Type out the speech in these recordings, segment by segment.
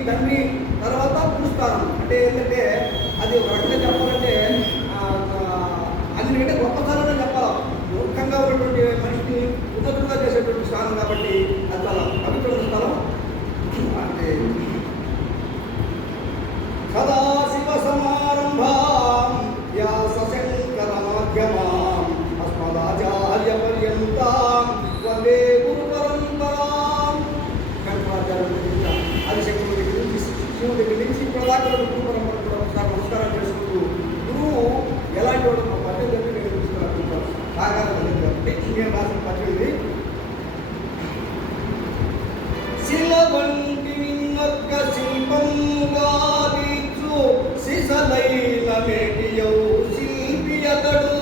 తండ్రి తర్వాత గురుస్థానం అంటే ఏంటంటే అది ఒక రకంగా నుంచి ఇప్పుడు ఒకసారి నమస్కారం చేసుకుంటూ గురువు ఎలాంటి వాడు? మా పద్యం చెప్పి నేను చూస్తున్నాను సాగారం నేను రాసిన పద్యం శిలవంటి నిన్నొక్క మేటియౌ శిల్పి అతడు.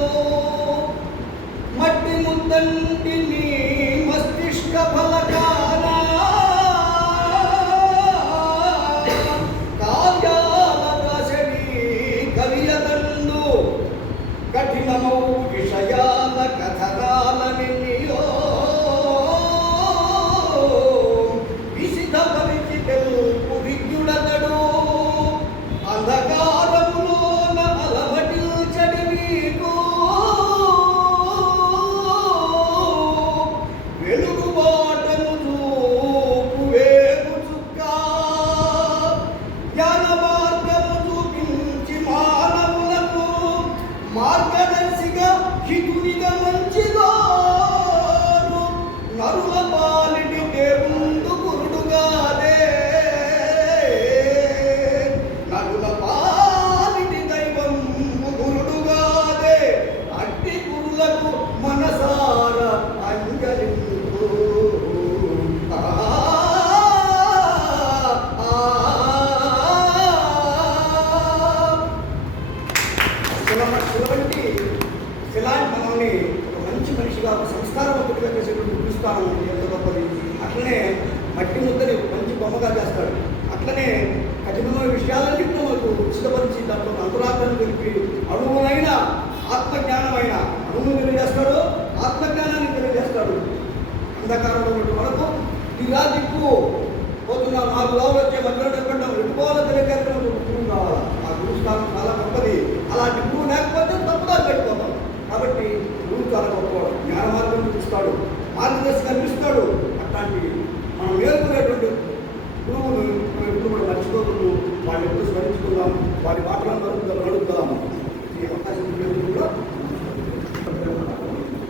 మట్టి ముద్దంటి చేసేటువంటి ఎంత గొప్పది? అట్లనే మట్టి ముద్దని మంచి బొమ్మగా చేస్తాడు. అట్లనే కఠినమైన విషయాలన్నింటినీ మనకు ఉచితపరిచి దాంట్లో అంతరార్థాన్ని తెలిపి అణువునైన ఆత్మజ్ఞానమైన అణువును తెలియజేస్తాడు ఆత్మజ్ఞానాన్ని తెలియజేస్తాడు అంధకారంలో ఉన్న మనకు ఇలా దిక్కు పోతున్న నాలుగు రోజులు వచ్చే మధ్యలో చెప్పండి ఎటుకోవాలో తెలియజేస్తున్న గురువు కావాలి? ఆ గురువు స్థానం చాలా గొప్పది. అలాంటి గురువు లేకపోతే తప్పుదారు పెట్టుకోతాం కాబట్టి గురువు చాలా గొప్పవాడు. జ్ఞాన మార్గం చూస్తాడు మార్గదర్శి కనిపిస్తాడు. అట్లాంటి మనం నేర్పుకునేటువంటి గురువును మనం ఎప్పుడు కూడా మర్చిపోకూడదు వాడిని ఎప్పుడు స్మరించుకుందాం. వారి మాటలను